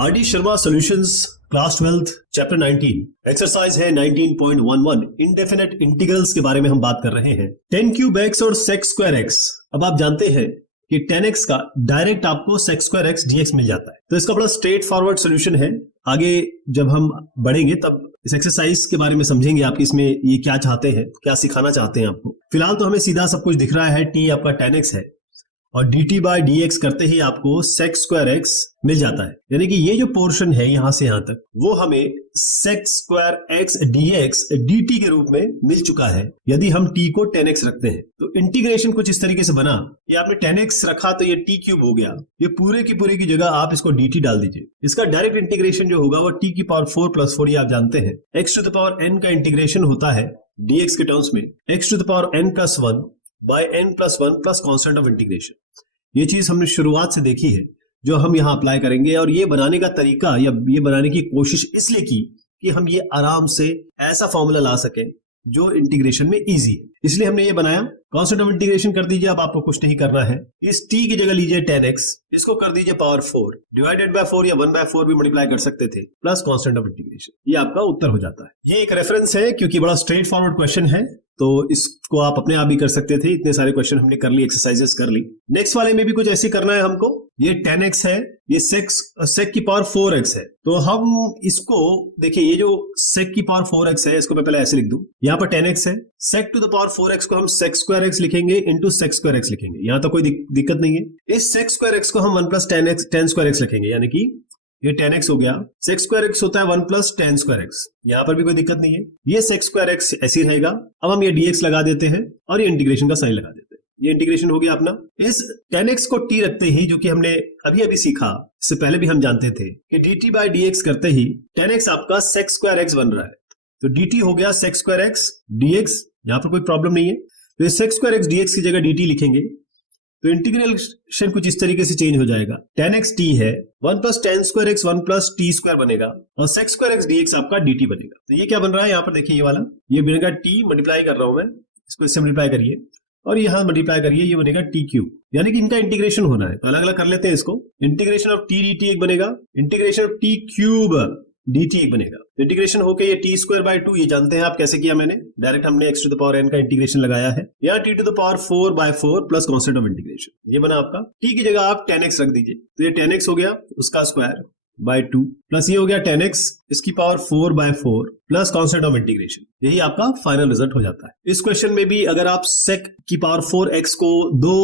RD Sharma solutions class 12 chapter 19 exercise है 19.11 indefinite integrals के बारे में हम बात कर रहे हैं। 10 क्यूब एक्स और सेक स्क्वायर एक्स। अब आप जानते हैं कि 10x का डायरेक्ट आपको सेक स्क्वायर एक्स dx मिल जाता है, तो इसका बड़ा स्ट्रेट फॉरवर्ड सोल्यूशन है। आगे जब हम बढ़ेंगे तब इस एक्सरसाइज के बारे में समझेंगे आप इसमें ये क्या चाहते हैं, क्या सिखाना चाहते हैं आपको। फिलहाल तो हमें सीधा सब कुछ दिख रहा है, t आपका 10x है और dt बाय dx करते ही आपको सेक स्क्वायर एक्स मिल जाता है। यानी कि ये जो पोर्शन है यहां से यहां तक वो हमें sec square x dx dt के रूप में मिल चुका है यदि हम t को 10x रखते हैं। तो इंटीग्रेशन कुछ इस तरीके से बना, ये आपने 10x रखा तो ये t क्यूब हो गया, ये पूरे की जगह आप इसको dt डाल दीजिए। इसका डायरेक्ट इंटीग्रेशन जो होगा वो t की पावर 4 प्लस 4, ये आप जानते हैं x to the power n का इंटीग्रेशन होता है dx के टर्म्स में x to the power n plus 1 by n plus 1 plus constant of integration. ये चीज हमने शुरुआत से देखी है जो हम यहाँ अप्लाई करेंगे, और ये बनाने का तरीका या ये बनाने की कोशिश इसलिए की कि हम ये आराम से ऐसा फॉर्मूला ला सकें जो इंटीग्रेशन में इजी है, इसलिए हमने ये बनाया। कॉन्स्टेंट ऑफ इंटीग्रेशन कर दीजिए, अब आपको कुछ नहीं करना है। इस t की जगह लीजिए 10x, इसको कर दीजिए पावर 4 डिवाइडेड बाय 4 या 1 बाय 4 भी मल्टीप्लाई कर सकते थे, प्लस कॉन्स्टेंट ऑफ इंटीग्रेशन। ये आपका उत्तर हो जाता है। ये एक रेफरेंस है क्योंकि बड़ा स्ट्रेट फॉरवर्ड क्वेश्चन है, तो इसको आप अपने आप ही कर सकते थे। इतने सारे क्वेश्चन हमने कर ली, एक्सरसाइजेस कर ली। नेक्स्ट वाले में भी कुछ ऐसे करना है हमको। ये 10x है, ये सेक की पावर 4x है, तो हम इसको देखिए, ये जो सेक की पावर 4x है इसको मैं पहले ऐसे लिख दूं। यहाँ पर 10x है, सेक टू द पावर 4x को हम सेक स्क्वायर एक्स लिखेंगे इंटू सेक स्क्वायर एक्स लिखेंगे, यहाँ तो कोई दिक्कत नहीं है। इस सेक स्क्वायर एक्स को हम 1 प्लस 10 स्क्वायर एक्स लिखेंगे, यानी कि ये 10x हो गया। सेक स्क्वायर एक्स होता है 1 प्लस 10 स्क्वायर एक्स, यहाँ पर भी कोई दिक्कत नहीं है। ये सेक स्क्वायर एक्स ऐसे रहेगा। अब हम ये dx लगा देते हैं और ये इंटीग्रेशन का साइन लगा देते हैं। ये इंटीग्रेशन हो गया अपना। इस 10x को t रखते ही, जो कि हमने अभी सीखा, इससे पहले भी हम जानते थे कि dt बाय dx करते ही 10x आपका सेक स्क्वायर एक्स बन रहा है, तो dt हो गया सेक स्क्वायर एक्स dx, यहाँ पर कोई प्रॉब्लम नहीं है। तो सेक स्क्वायर एक्स dx की जगह dt लिखेंगे, तो इंटीग्रेशन कुछ इस तरीके से चेंज हो जाएगा। 10x t है, 1 plus 10 square x 1 plus t square बनेगा और सेक स्क्वायर एक्स dx आपका dt बनेगा। तो ये क्या बन रहा है यहाँ पर देखिए, ये वाला ये बनेगा t, मल्टीप्लाई कर रहा हूं मैं, इसको इससे मल्टीप्लाई करिए और यहाँ मल्टीप्लाई करिए, ये बनेगा t क्यूब। यानी कि इनका इंटीग्रेशन होना है, तो अलग अलग कर लेते हैं इसको। इंटीग्रेशन ऑफ t dt एक बनेगा, integration of t cube dt एक बनेगा। इंटीग्रेशन होके ये t स्क्वायर बाय 2, ये जानते हैं आप कैसे किया मैंने, डायरेक्ट हमने x to the power n का इंटीग्रेशन लगाया है। यहाँ t to the power 4 by 4 plus constant of integration, ये बना आपका। t की जगह आप 10x रख दीजिए, तो ये 10x हो गया उसका स्क्वायर बाय 2 प्लस ये हो गया 10x इसकी power 4 by 4 plus constant of integration. यही आपका फाइनल रिजल्ट हो जाता है। इस क्वेश्चन में भी अगर आप सेक की पावर 4x को 2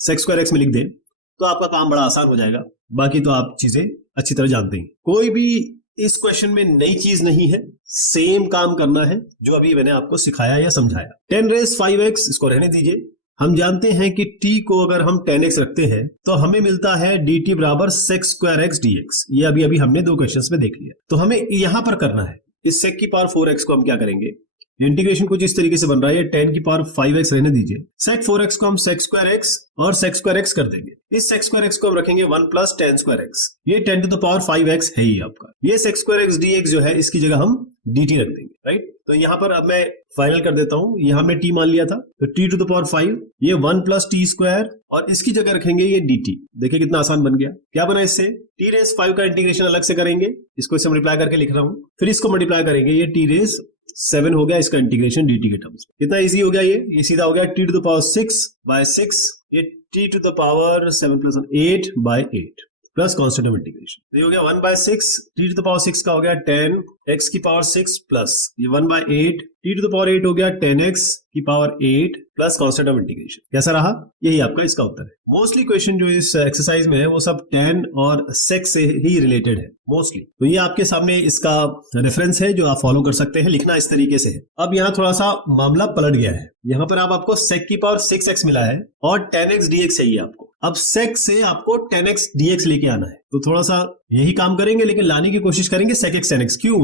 सेक स्क्वायर एक्स में लिख दें तो आपका काम बड़ा आसान हो जाएगा। बाकी तो आप चीजें अच्छी तरह जानते हैं। कोई भी इस क्वेश्चन में नई चीज नहीं है, सेम काम करना है जो अभी मैंने आपको सिखाया या समझाया। 10 रेज़ 5x इसको रहने दीजिए। हम जानते हैं कि t को अगर हम 10x रखते हैं तो हमें मिलता है dt बराबर सेक स्क्वायर एक्स dx। ये अभी हमने 2 क्वेश्चंस में देख लिया। तो हमें यहां पर करना है, इस सेक की पावर 4x को हम क्या करेंगे, इंटीग्रेशन कुछ इस तरीके से बन रहा है। 10 की पावर 5x रहने दीजिए, सेक 4x को हम सेक स्क्वायर एक्स और सेक स्क्वायर एक्स कर देंगे। इस सेक स्क्वायर एक्स को हम रखेंगे 1 प्लस 10 स्क्वायर एक्स, ये 10 टू द पावर 5x है ही आपका। ये सेक स्क्वायर एक्स dx जो है इसकी जगह हम dt रख देंगे, राइट। तो यहाँ पर अब मैं फाइनल कर देता हूं, यहाँ हमने t मान लिया था, तो t टू द पावर 5, ये 1 प्लस t स्क्वायर और इसकी जगह रखेंगे ये dt। देखिए कितना आसान बन गया। क्या बना इससे, t रेज़ 5 का इंटीग्रेशन अलग से करेंगे, इसको इससे मल्टीप्लाई करके लिख रहा हूं, फिर इसको मल्टीप्लाई करेंगे, ये t रेज़ 7 हो गया इसका इंटीग्रेशन dt के टर्म्स में। कितना इजी हो गया ये सीधा हो गया t to the power 6 by 6, ये t to the power 7 plus 8 by 8 plus constant of integration. ये हो गया 1 by 6, t to the power 6 का हो गया 10 x की पावर 6 प्लस ये 1 by 8, t to the power 8 हो गया 10x की power 8 plus constant of integration. कैसा रहा, यही आपका इसका उत्तर है। मोस्टली क्वेश्चन जो इस एक्सरसाइज में है वो सब 10 और सेक से ही रिलेटेड है मोस्टली। तो ये आपके सामने इसका रेफरेंस है जो आप फॉलो कर सकते हैं। लिखना इस तरीके से है। अब यहाँ थोड़ा सा मामला पलट गया है, यहाँ पर आपको सेक की पावर 6x मिला है और 10x dx चाहिए आपको। अब सेक से आपको 10x dx लेके आना है, तो थोड़ा सा यही काम करेंगे लेकिन लाने की कोशिश करेंगे sec x tan x। क्यों,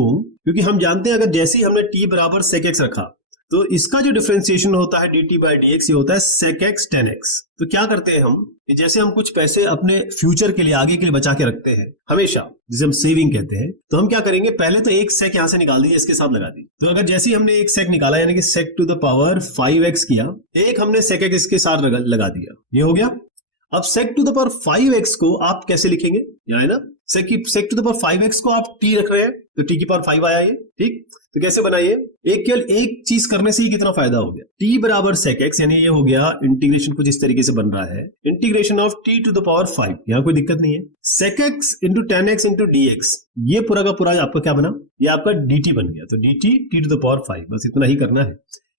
क्योंकि हम जानते हैं अगर जैसे ही हमने t बराबर sec x रखा तो इसका जो डिफरेंशिएशन होता है dt बाय dx ये होता है sec x tan x। तो क्या करते हैं हम, जैसे हम कुछ पैसे अपने फ्यूचर के लिए, आगे के लिए बचा के रखते हैं हमेशा, जिसे हम सेविंग कहते हैं, तो हम क्या करेंगे, पहले तो एक सेक यहां से निकाल दीजिए, इसके साथ लगा दीजिए। तो अगर जैसे ही हमने एक सेक निकाला यानी कि सेक टू द पावर 5x किया, एक हमने सेक x इसके साथ लगा दिया, ये हो गया। अब sec to the power 5x को आप कैसे लिखेंगे, यहाँ है ना, sec to the power 5x को आप t रख रहे हैं तो t की पावर 5 आया ये, ठीक। तो कैसे बनाइए, केवल एक चीज करने से ही कितना फायदा हो गया, t बराबर sec x, यानी ये हो गया इंटीग्रेशन कुछ इस तरीके से बन रहा है, integration of t to the power 5, यहाँ कोई दिक्कत नहीं है, sec x into tan x into dx, ये पूरा का पूरा आपका क्या बना, ये आपका dt बन गया। तो dt t to the power 5, बस इतना ही करना है।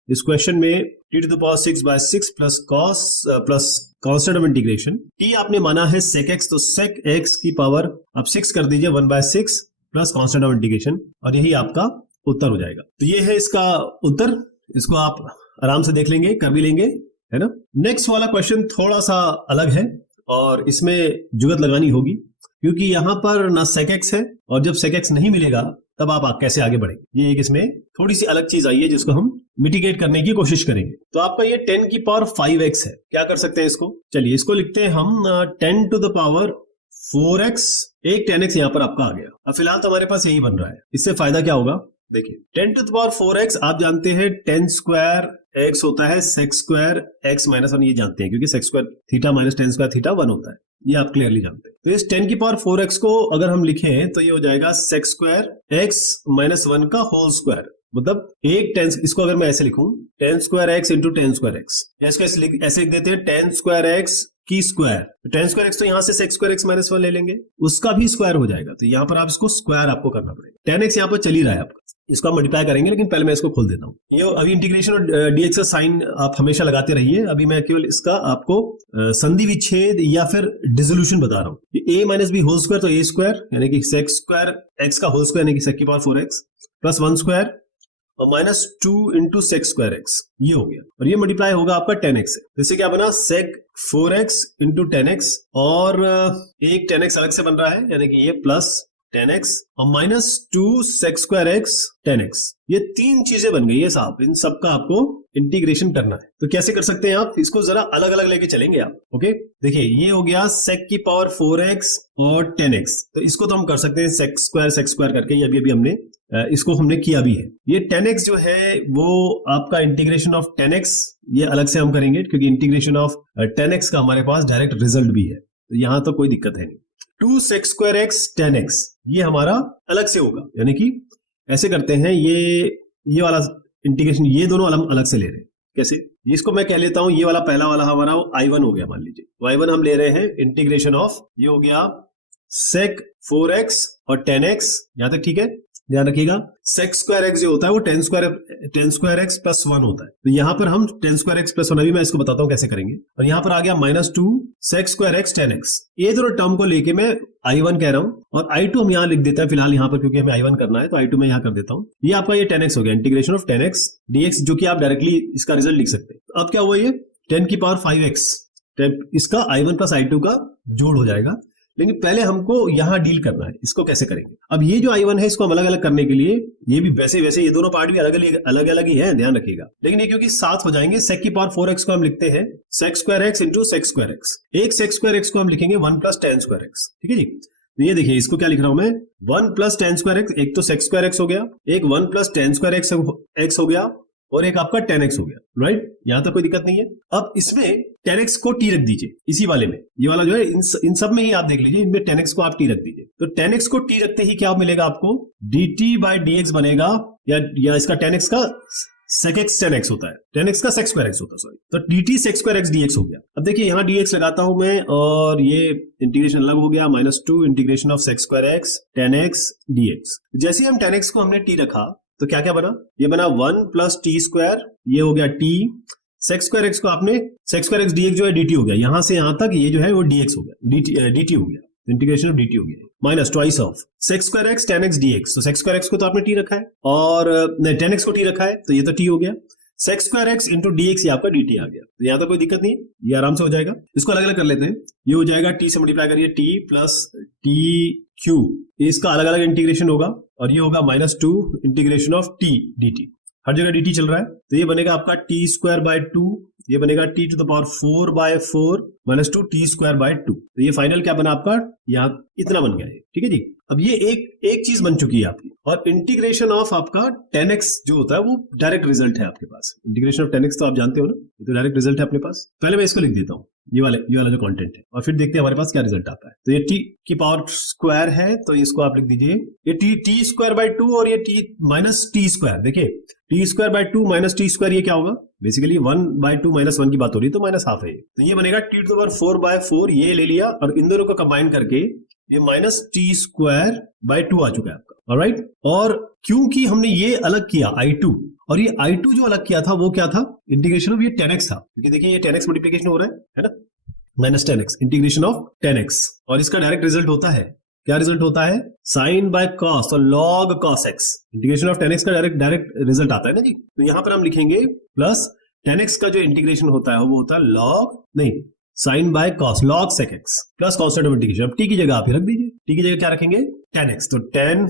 इस क्वेश्चन में t to the power 6 by 6 plus cos plus constant of integration, t आपने माना है sec x, तो sec x की पावर आप 6 कर दीजिए 1/6 प्लस कांस्टेंट ऑफ इंटीग्रेशन, और यही आपका उत्तर हो जाएगा। तो ये है इसका उत्तर, इसको आप आराम से देख लेंगे, कर भी लेंगे, है ना। नेक्स्ट वाला क्वेश्चन थोड़ा सा अलग है और इसमें जुगत लगानी होगी, क्योंकि यहां पर ना sec x है, और जब sec x नहीं मिलेगा तब आप कैसे आगे बढ़ेंगे। ये एक इसमें थोड़ी सी अलग चीज आई है जिसको हम मिटिगेट करने की कोशिश करेंगे। तो आपका ये 10 की पावर 5x है, क्या कर सकते हैं इसको, चलिए इसको लिखते हैं हम 10 टू द पावर 4x, एक 10x यहां पर आपका आ गया। अब फिलहाल तो हमारे पास यही बन रहा है, इससे फायदा क्या होगा, देखिए 10 टू द पावर 4x आप जानते हैं 10 स्क्वायर x होता है sec स्क्वायर x माइनस 1, ये जानते हैं क्योंकि sec square theta minus 10 square theta 1 होता है, ये आप क्लियरली जानते हैं। तो इस 10 की पावर 4x को अगर हम लिखें तो ये हो जाएगा sec स्क्वायर x माइनस 1 का होल स्क्वायर, मतलब एक 10, इसको अगर मैं ऐसे लिखूं 10 square x into 10 square x, ऐसे लिख देते हैं 10 स्क्वायर x की स्क्वायर, 10 स्क्वायर x तो यहाँ से sec स्क्वायर x माइनस 1 ले लेंगे, उसका भी स्क्वायर हो जाएगा। तो यहाँ पर आप इसको स्क्वायर आपको करना पड़ेगा, 10x यहाँ पर चल ही रहा है आपका, इसको हम मल्टीप्लाई करेंगे, लेकिन पहले मैं इसको खोल देता हूं। ये अभी इंटीग्रेशन और dx का साइन आप हमेशा लगाते रहिए, अभी मैं केवल इसका आपको संधि विच्छेद या फिर डिसोल्यूशन बता रहा हूं। a minus B whole square, तो a स्क्वायर यानी कि sec स्क्वायर x का होल स्क्वायर यानी कि sec की पावर 4x प्लस 1 स्क्वायर और minus 2 into sec square x, ये हो गया, और ये मल्टीप्लाई होगा आपका 10x से। इससे क्या बना, sec 4x इंटू 10x, और एक 10x अलग से बन रहा है यानी कि ये प्लस 10x और minus 2 sec square x 10x, ये तीन चीजें बन गई है साहब, इन सब का आपको इंटीग्रेशन करना है। तो कैसे कर सकते हैं आप, इसको जरा अलग अलग लेके चलेंगे आप, ओके। देखिए ये हो गया sec की पावर 4x और 10x, तो इसको तो हम कर सकते हैं sec स्क्वायर करके, ये अभी हमने इसको हमने किया भी है। ये 10x जो है वो आपका इंटीग्रेशन ऑफ 10x, ये अलग से हम करेंगे क्योंकि इंटीग्रेशन ऑफ 10x का हमारे पास डायरेक्ट रिजल्ट भी है, तो यहां तो कोई दिक्कत है नहीं। 2 sec स्क्वायर x 10x ये हमारा अलग से होगा, यानी कि ऐसे करते हैं, ये वाला इंटीग्रेशन ये दोनों अलग से ले रहे हैं। कैसे, इसको मैं कह लेता हूं, ये वाला पहला वाला हमारा I1 हो गया, मान लीजिए तो I1 हम ले रहे हैं इंटीग्रेशन ऑफ, ये हो गया sec 4x और 10x, यहां तक ठीक है, ध्यान रखिएगा। sec स्क्वायर x जो होता है वो 10 स्क्वायर x प्लस 1 होता है, तो यहां पर हम 10 स्क्वायर x प्लस 1, अभी मैं इसको बताता हूं कैसे करेंगे। और यहां पर आ गया minus 2 sec square x 10x, ये दोनों टर्म को लेके मैं I1 कह रहा हूं, और I2 हम यहां लिख देते हैं फिलहाल यहां पर, क्योंकि हमें I1 करना है, तो I2 मैं यहां कर देता हूं। ये आपका ये 10x हो गया, इंटीग्रेशन ऑफ 10x dx, जो कि आप डायरेक्टली इसका रिजल्ट लिख सकते हैं। अब क्या हुआ, ये 10 की पावर 5x, इसका I1 प्लस I2 का जोड़ हो जाएगा, लेकिन पहले हमको यहां डील करना है, इसको कैसे करेंगे। अब ये जो I1 है इसको हम अलग अलग करने के लिए, ये भी वैसे ये दोनों पार्ट भी अलग ही है, ध्यान रखिएगा, लेकिन ये क्योंकि साथ हो जाएंगे, sec की पावर 4x को हम लिखते हैं sec square x into sec square x, एक sec स्क्वायर x को हम लिखेंगे 1 प्लस 10 स्क्वायर x, ठीक है जी। तो ये देखिए इसको क्या लिख रहा हूं मैं, 1 प्लस 10 स्क्वायर x, एक तो sec स्क्वायर x हो गया, एक 1 प्लस 10 स्क्वायर x हो गया, और एक आपका 10x हो गया, राइट, यहां तक कोई दिक्कत नहीं है। अब इसमें 10x को t रख दीजिए, इसी वाले में, ये वाला जो है इन सब में ही आप देख लीजिए, इनमें 10x को आप t रख दीजिए। तो 10x को t रखते ही क्या मिलेगा आपको, dt बाई dx बनेगा, या इसका 10x का sec x 10x होता है, 10x का sec स्क्वायर x होता है, सॉरी, तो dt sec square x dx हो गया। अब देखिए यहाँ dx लगाता हूं मैं, और ये इंटीग्रेशन अलग हो गया, minus 2 integration of sec square x 10x dx। जैसे हम 10x को हमने t रखा तो क्या क्या बना, ये बना 1 प्लस टी स्क्वायर, ये हो गया t, sec स्क्वायर x को आपने sec स्क्वायर x dx जो है dt हो गया, यहां से यहां तक ये जो है वो dx हो गया, dt हो गया, इंटीग्रेशन ऑफ dt हो गया, minus twice of sec square x 10x dx, तो sec स्क्वायर x को तो आपने t रखा है, और 10x को t रखा है, तो ये तो t हो गया, sec square x into dx ये आपका dt आ गया। तो यहां तो कोई दिक्कत नहीं है, ये आराम से हो जाएगा। इसको अलग अलग कर लेते हैं, ये हो जाएगा t से मल्टीप्लाई करिए t प्लस टी क्यू, इसका अलग अलग इंटीग्रेशन होगा, और ये होगा minus 2 integration of t dt, हर जगह dt चल रहा है, तो ये बनेगा आपका t स्क्वायर बाय 2, ये बनेगा t to the power 4 by 4 minus 2 t square by 2, तो ये फाइनल क्या बना आपका, यहाँ इतना बन गया है, ठीक है जी। अब ये एक चीज बन चुकी है आपकी, और इंटीग्रेशन ऑफ आपका 10x जो होता है वो डायरेक्ट रिजल्ट है आपके पास, इंटीग्रेशन ऑफ 10x तो आप जानते हो ना, ये तो डायरेक्ट रिजल्ट है अपने पास। पहले मैं इसको लिख देता हूँ, ये वाला जो कंटेंट है, और फिर देखते हैं हमारे पास क्या रिजल्ट आता है। तो ये टी की पावर स्क्वायर है, तो इसको आप लिख दीजिए ये टी स्क्वायर बाय 2 और ये टी माइनस टी स्क्वायर। देखिए T square by 2 minus T square ये क्या होगा, बेसिकली 1/2 माइनस 1 की बात हो रही है, तो माइनस हाफ है। तो ये बनेगा टी टू द पावर 4/4, ये ले लिया और इन दोनों को कंबाइन करके ये माइनस टी स्क्वायर बाय 2 आ चुका है आपका। ऑलराइट, और क्योंकि हमने ये अलग किया I2, और ये I2 जो अलग किया था वो क्या था, इंटीग्रेशन ऑफ ये 10x था, क्योंकि देखिए ये 10x मल्टीप्लिकेशन हो रहा है ना, minus 10x integration of 10x, और इसका डायरेक्ट रिजल्ट होता है, क्या रिजल्ट होता है, साइन बाय कॉस और log cos x। Integration of 10x का डायरेक्ट रिजल्ट आता है ना जी। तो यहां पर हम लिखेंगे प्लस 10x का जो इंटीग्रेशन होता है वो होता है लॉग, नहीं sine by cos log sec x plus constant of integration. अब टी की जगह आप ही रख दीजिए, टी की जगह क्या रखेंगे 10x, तो 10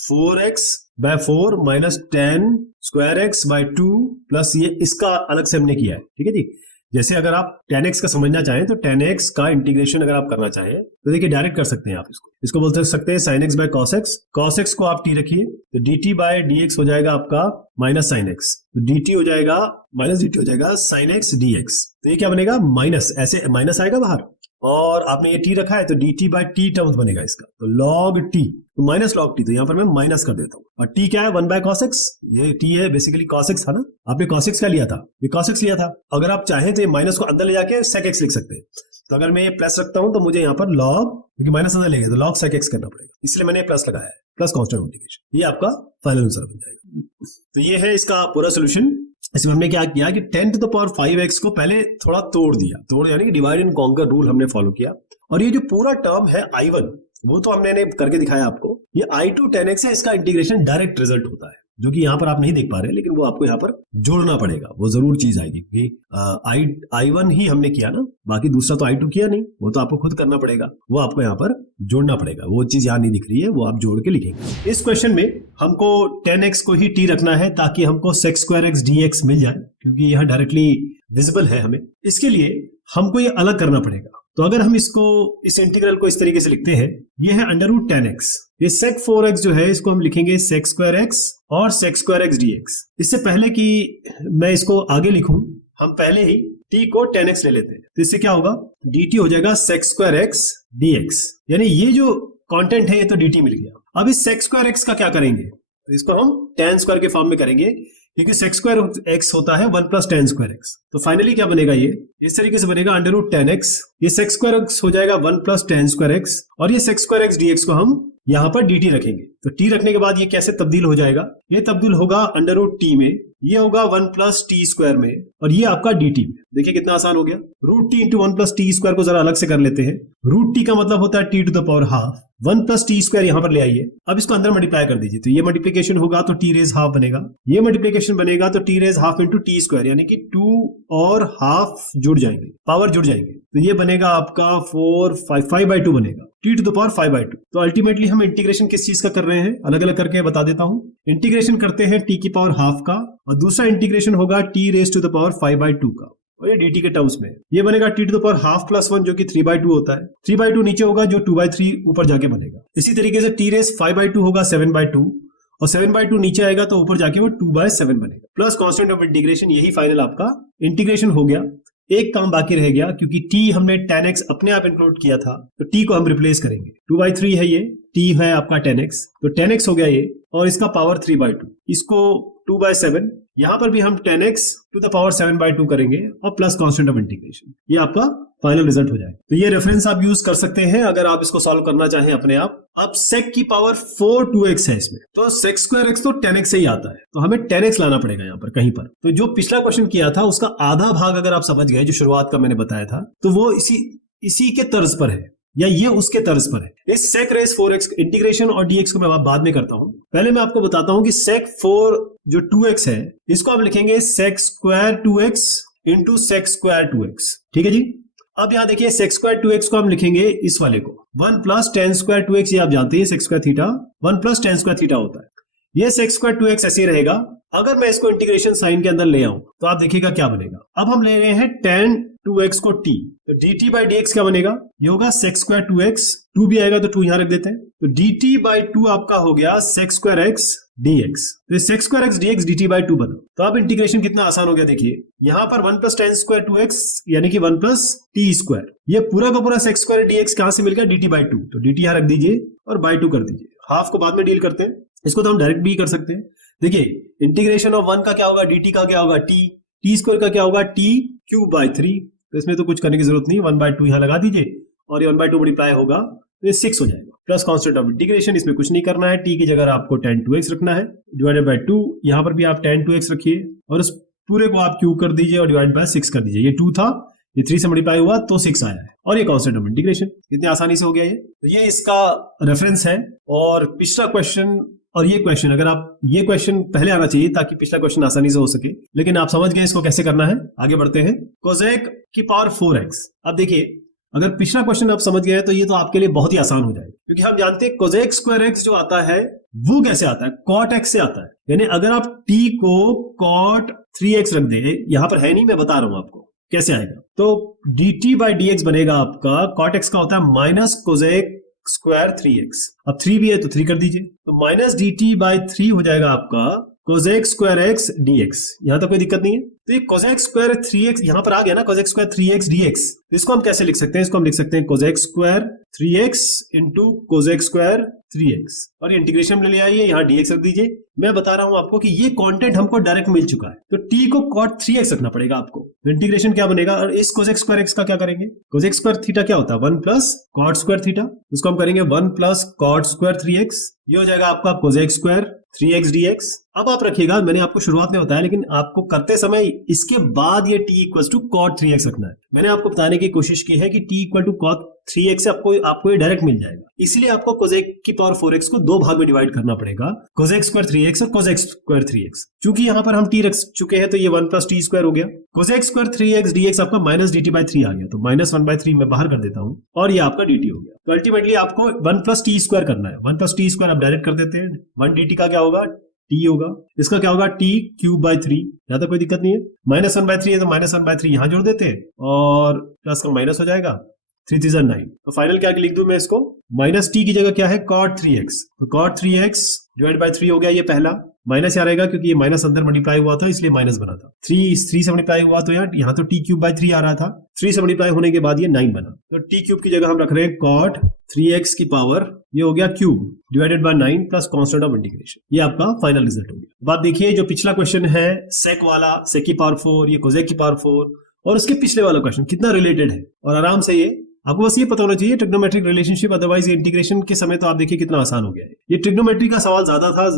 4x by 4 minus 10 square x by 2 plus ये इसका अलग से हमने किया है, ठीक है जी। जैसे अगर आप 10x का समझना चाहें तो 10x का इंटीग्रेशन अगर आप करना चाहें तो देखिए डायरेक्ट कर सकते हैं आप इसको बोल सकते हैं sin x by cos x को आप t रखिए, तो dt बाय dx हो जाएगा आपका माइनस sin x, तो dt हो जाएगा माइनस dt हो जाएगा sin x dx। तो ये क्या बनेगा, माइनस, ऐसे माइनस आएगा बाहर, और आपने ये t रखा है तो dt बाय t टर्म्स बनेगा इसका, तो log t, तो माइनस log t, तो यहां पर मैं माइनस कर देता हूं। और t क्या है, 1 बाय cos x, ये t है बेसिकली cos x था ना, आपने cos x का लिया था, ये cos x लिया था। अगर आप चाहें तो ये माइनस को अंदर ले जाके sec x लिख सकते हैं। तो अगर मैं ये प्लस रखता हूं तो मुझे यहाँ पर log, क्योंकि माइनस अंदर ले गया तो log sec x करना पड़ेगा, इसलिए मैंने प्लस लगाया है, प्लस कांस्टेंट इंटीग्रेशन, ये आपका फाइनल आंसर बन जाएगा। तो ये है इसका पूरा सोल्यूशन। इसमें हमने क्या किया कि 10 टू द पावर 5x को पहले थोड़ा तोड़ दिया, तोड़ यानी कि डिवाइड एंड कॉन्कर रूल हमने फॉलो किया, और ये जो पूरा टर्म है I1 वो तो हमने करके दिखाया आपको। ये I2 10x है, इसका इंटीग्रेशन डायरेक्ट रिजल्ट होता है, जो कि यहाँ पर आप नहीं देख पा रहे, लेकिन वो आपको यहाँ पर जोड़ना पड़ेगा, वो जरूर चीज आएगी, क्योंकि I1 ही हमने किया ना, बाकी दूसरा तो I2 किया नहीं, वो तो आपको खुद करना पड़ेगा, वो आपको यहाँ पर जोड़ना पड़ेगा, वो चीज यहाँ नहीं दिख रही है, वो आप जोड़ के लिखेंगे। इस क्वेश्चन में हमको 10x को ही t रखना है ताकि हमको sec स्क्वायर x dx मिल जाए, क्योंकि यहाँ डायरेक्टली विजिबल है हमें। इसके लिए हमको ये अलग करना पड़ेगा। तो अगर हम इस इंटीग्रल को इस तरीके से लिखते हैं, ये है अंडर रूट 10x, ये sec 4x जो है इसको हम लिखेंगे sec स्क्वायर x और sec स्क्वायर x dx। इससे पहले कि मैं इसको आगे लिखूं, हम पहले ही t को 10x ले लेते हैं, तो इससे क्या होगा, dt हो जाएगा sec स्क्वायर x dx, यानी ये जो कंटेंट है ये तो dt मिल गया। अब इस sec स्क्वायर x का क्या करेंगे, तो इसको हम tan स्क्वायर के फॉर्म में करेंगे, क्योंकि sec स्क्वायर x होता है 1 प्लस tan स्क्वायर x। तो फाइनली क्या बनेगा, ये इस तरीके से बनेगा अंडर रूट 10x, ये sec स्क्वायर x हो जाएगा 1 प्लस tan स्क्वायर x, और ये sec स्क्वायर x dx को हम यहाँ पर dt रखेंगे। तो t रखने के बाद ये कैसे तब्दील हो जाएगा, ये तब्दील होगा अंडर रूट t में, ये होगा 1 प्लस टी स्क्वायर में, और ये आपका dt में। देखिए कितना आसान हो गया, root t into 1 plus T square को जरा अलग से कर लेते हैं। रूट t का मतलब होता है t to the power half, 1 plus T square यहाँ पर ले आइए, अब इसको अंदर मल्टीप्लाई कर दीजिए, तो ये मल्टीप्लीकेशन होगा तो t रेज हाफ बनेगा, ये मल्टीप्लीकेशन बनेगा तो t raise half into T square, यानी कि 2 और हाफ जुड़ जाएंगे, पावर जुड़ जाएंगे, तो ये बनेगा आपका 5/2 बनेगा, t टू द पावर 5/2। तो अल्टीमेटली हम इंटीग्रेशन किस चीज का कर रहे हैं, अलग अलग करके बता देता हूं। इंटीग्रेशन करते हैं t की पावर हाफ का, और दूसरा इंटीग्रेशन होगा t raise to the power 5/2 का, और ये dt के टर्म्स में ये बनेगा t to the power half plus 1 जो कि 3/2 होता है, 3/2 नीचे होगा जो 2/3 ऊपर जाके बनेगा। इसी तरीके से t रेज 5/2 होगा 7/2, और 7/2 नीचे आएगा तो ऊपर जाके वो 2/7 बनेगा, प्लस कांस्टेंट ऑफ इंटीग्रेशन। यही फाइनल आपका इंटीग्रेशन हो गया। एक काम बाकी रह गया, क्योंकि t हमने tan x अपने आप इंक्लूड किया था, तो t को हम रिप्लेस करेंगे। 2/3 है ये, t है आपका tan x, तो tan x हो गया ये, और इसका पावर 3/2, इसको 2/7, यहां पर भी हम tan x to the power 7/2 करेंगे, और प्लस कांस्टेंट ऑफ इंटीग्रेशन, ये आपका फाइनल रिजल्ट हो जाएगा। तो ये रेफरेंस आप यूज कर सकते हैं अगर आप इसको सॉल्व करना चाहें अपने आप। अब sec की पावर 4 2x है इसमें, तो sec स्क्वायर x तो tan x से ही आता है, तो हमें tan x लाना पड़ेगा यहाँ पर कहीं पर। तो जो पिछला क्वेश्चन किया था उसका आधा भाग अगर आप समझ गए, जो शुरुआत का मैंने बताया था, तो वो इसी के तर्ज पर है, या ये उसके तर्ज पर है। इस sec रेस 4x इंटीग्रेशन और dx को मैं बाद में करता हूं, पहले मैं आपको बताता हूं कि sec 4 जो 2x है इसको आप लिखेंगे sec square 2x into sec square 2x, ठीक है जी। अब यहां देखिए sec स्क्वायर 2x को हम लिखेंगे इस वाले को 1 प्लस tan स्क्वायर 2x, ये आप जानते हैं sec square theta 1 plus tan square theta होता है। ये sec स्क्वायर 2x ऐसे ही रहेगा। अगर मैं इसको इंटीग्रेशन साइन के अंदर ले आऊं तो आप देखिएगा क्या बनेगा। अब हम ले रहे हैं tan 2x को t, तो dt by dx क्या बनेगा, ये होगा sec स्क्वायर 2x, 2 भी आएगा तो 2 यहां रख देते हैं, तो dt by 2 आपका हो गया sec स्क्वायर x dx। तो sec square x dx dt by 2 बना। तो अब इंटीग्रेशन कितना आसान हो गया, देखिए यहां पर 1 प्लस tan स्क्वायर 2x यानी कि 1 प्लस t स्क्वायर, ये पूरा का पूरा sec स्क्वायर dx कहां से मिल गया, dt by 2, तो dt यहां रख दीजिए और by 2 कर दीजिए। हाफ को बाद में डील करते हैं, इसको तो हम डायरेक्ट भी कर सकते हैं। देखिए इंटीग्रेशन ऑफ 1 का क्या होगा, dt का क्या होगा t स्क्वायर का क्या होगा t क्यूब बाय 3, तो इसमें तो कुछ करने की जरूरत नहीं, 1/2 यहां लगा दीजिए और ये 1/2 मल्टीप्लाई होगा तो ये 6 हो जाएगा, प्लस कांस्टेंट ऑफ इंटीग्रेशन, इसमें कुछ नहीं करना है, t की जगह आपको tan 2x रखना है, डिवाइडेड बाय 2, यहां पर भी आप tan 2x रखिए और उस पूरे को आप क्यूब कर दीजिए और डिवाइड बाय 6 कर दीजिए। ये 2 था, ये 3 से मल्टीप्लाई हुआ तो 6 आया है और ये कांस्टेंट ऑफ इंटीग्रेशन, कितनी आसानी से हो गया ये। तो ये इसका रेफरेंस है। और पिछला क्वेश्चन और ये क्वेश्चन, अगर आप ये क्वेश्चन पहले आना चाहिए ताकि पिछला क्वेश्चन आसानी से हो सके, लेकिन आप समझ गए इसको कैसे करना है। आगे बढ़ते हैं, कोसेक की पावर 4x। अब देखिए अगर पिछला क्वेश्चन आप समझ गए तो ये तो आपके लिए बहुत ही आसान हो जाएगा, क्योंकि हम जानते हैं कोसेक स्क्वायर x जो आता है वो कैसे आता है, cot x से आता है। यानी अगर आप t को cot 3x रख दे, यहां पर है नहीं, मैं बता रहा हूं आपको कैसे आएगा, तो dt by dx बनेगा आपका, cot x का होता है माइनस कोसेक स्क्वायर 3x। अब 3 भी है तो 3 कर दीजिए, तो माइनस dt by 3 हो जाएगा आपका कोसेक स्क्वायर x dx। यहां तो कोई दिक्कत नहीं है। तो ये कोसेक स्क्वायर 3x यहां पर आ गया ना, कोसेक स्क्वायर 3x dx, तो इसको हम कैसे लिख सकते हैं, इसको हम लिख सकते हैं cosec square 3x into cosec square 3x, और ये इंटीग्रेशन में ले आइए, यहाँ dx रख दीजिए। मैं बता रहा हूं आपको कि ये कंटेंट हमको डायरेक्ट मिल चुका है, तो t को cot 3x रखना पड़ेगा आपको, तो इंटीग्रेशन क्या बनेगा, और इस कोसेक स्क्वायर x का क्या करेंगे, कोसेक स्क्वायर थीटा क्या होता है 1 प्लस cot स्क्वायर थीटा, इसको हम करेंगे 1 प्लस cot स्क्वायर 3x, ये हो जाएगा आपका कोसेक स्क्वायर 3x dx। अब आप रखिएगा, मैंने आपको शुरुआत में बताया, लेकिन आपको करते समय इसके बाद ये t equal to cot 3x रखना है। मैंने आपको बताने की कोशिश की है कि t equal to cot 3x से आपको ये डायरेक्ट मिल जाएगा, इसलिए आपको कोसेक की पावर 4x को 2 भाग में डिवाइड करना पड़ेगा, कोसेक स्क्वायर 3x और कोसेक स्क्वायर 3x। चूंकि यहां पर हम t रख चुके हैं तो ये 1 प्लस t स्क्वायर हो गया, कोसेक स्क्वायर 3x dx आपका माइनस dt by 3 आ गया, तो माइनस 1/3 मैं बाहर कर देता हूं और ये आपका dt हो गया। तो अल्टीमेटली आपको 1 प्लस t स्क्वायर करना है, 1 प्लस t स्क्वायर आप डायरेक्ट कर देते हैं, 1 dt का क्या होगा t होगा, इसका क्या होगा t क्यूब बाय 3, यहां तो कोई दिक्कत नहीं है, माइनस 1/3 है तो माइनस 1/3 यहां जोड़ देते हैं और प्लस का माइनस हो जाएगा, 3 3 9। तो फाइनल क्या लिख दूं मैं इसको, माइनस t की जगह क्या है cot 3x, तो cot 3x डिवाइड बाय 3 हो गया, ये पहला माइनस यहाँ रहेगा क्योंकि ये माइनस अंदर मल्टीप्लाई हुआ था इसलिए माइनस बना था, 3 से मल्टीप्लाई हुआ तो यहाँ तो t क्यूब बाय 3 आ रहा था, 3 से मल्टीप्लाई होने के बाद ये 9 बना, तो t क्यूब की जगह हम रख रहे हैं cot 3x की पावर, ये हो गया cube divided by 9 plus constant of integration, ये आपका फाइनल रिजल्ट हो गया। बात देखिए जो पिछला क्वेश्चन है सेक वाला, सेक की पावर 4, ये कोसेक की पावर 4, और उसके पिछले वाला क्वेश्चन कितना रिलेटेड है, और आराम से ये आपको बस ये पता होना चाहिए ट्रिग्नोमेट्रिक रिलेशनशिप, अदरवाइज ये इंटीग्रेशन के समय तो आप देखिए कितना आसान हो गया है। ये ट्रिग्नोमेट्री का सवाल ज्यादा था,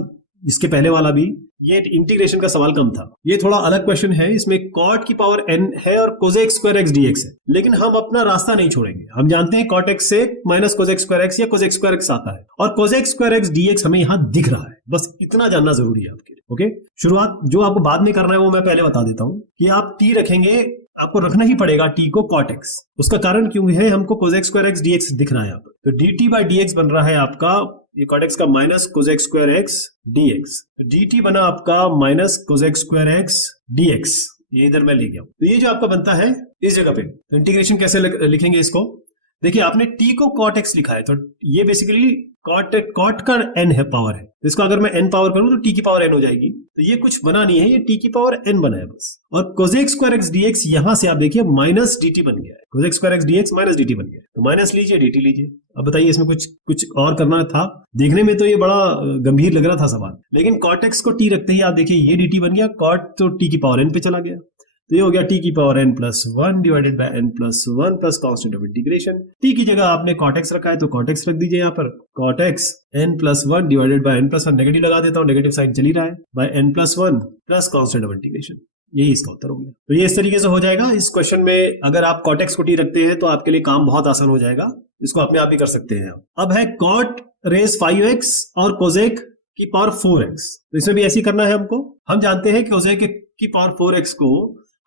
इसके पहले वाला भी, ये इंटीग्रेशन का सवाल कम था। ये थोड़ा अलग क्वेश्चन है, इसमें cot की पावर n है और कोसेक स्क्वायर x dx है, लेकिन हम अपना रास्ता नहीं छोड़ेंगे। हम जानते हैं cot x से माइनस कोसेक स्क्वायर x या कोसेक स्क्वायर x आता है, और कोसेक स्क्वायर x dx हमें यहाँ दिख रहा है, बस इतना जानना जरूरी है आपके लिए। ओके, शुरुआत जो आपको बाद में करना है वो मैं पहले बता देता हूँ कि आप t रखेंगे, आपको रखना ही पड़ेगा t को cot x, उसका कारण क्यों है, हमको कोसेक स्क्वायर x dx दिख रहा है यहाँ पर, तो dt by dx बन रहा है आपका ये cot x का minus cosec square x dx, dt बना आपका minus cosec square x dx, ये इधर मैं ले गया हूं। तो ये जो आपका बनता है इस जगह पे, तो इंटीग्रेशन कैसे लिखेंगे इसको, देखिए आपने t को cot x लिखा है, तो ये बेसिकली cot का n है पावर है, तो इसको अगर मैं n पावर करूं तो t की पावर n हो जाएगी, तो ये कुछ बना नहीं है, ये t की पावर n बना है बस। और कोसेक स्क्वायर x dx यहां से आप देखिए माइनस dt बन गया है, cosec square x dx minus dt बन गया है, तो माइनस लीजिए dt लीजिए। अब बताइए इसमें कुछ और करना था, देखने में तो ये बड़ा गंभीर लग रहा था सवाल, लेकिन cot x को t रखते ही आप देखिए ये dt बन गया, cot तो t की पावर n पे चला गया, तो ये हो गया t की power n plus 1 divided by n plus 1 plus constant of integration. t की जगह आपने cot x रखा है तो cot x रख दीजिए यहाँ पर, cot x n plus 1 divided by n plus 1, negative लगा देता हूँ, नेगेटिव साइन चल ही रहा है, by n plus 1 plus constant of integration, यही इसका उत्तर हो गया। तो ये इस तरीके से हो जाएगा। इस क्वेश्चन में अगर आप cot x को t रखते हैं तो आपके लिए काम बहुत आसान हो जाएगा, इसको अपने आप भी कर सकते हैं। अब है cot रेज 5x और कोसेक की पावर 4x, तो इसमें भी ऐसे करना है हमको। हम जानते हैं कि कोसेक की पावर 4x को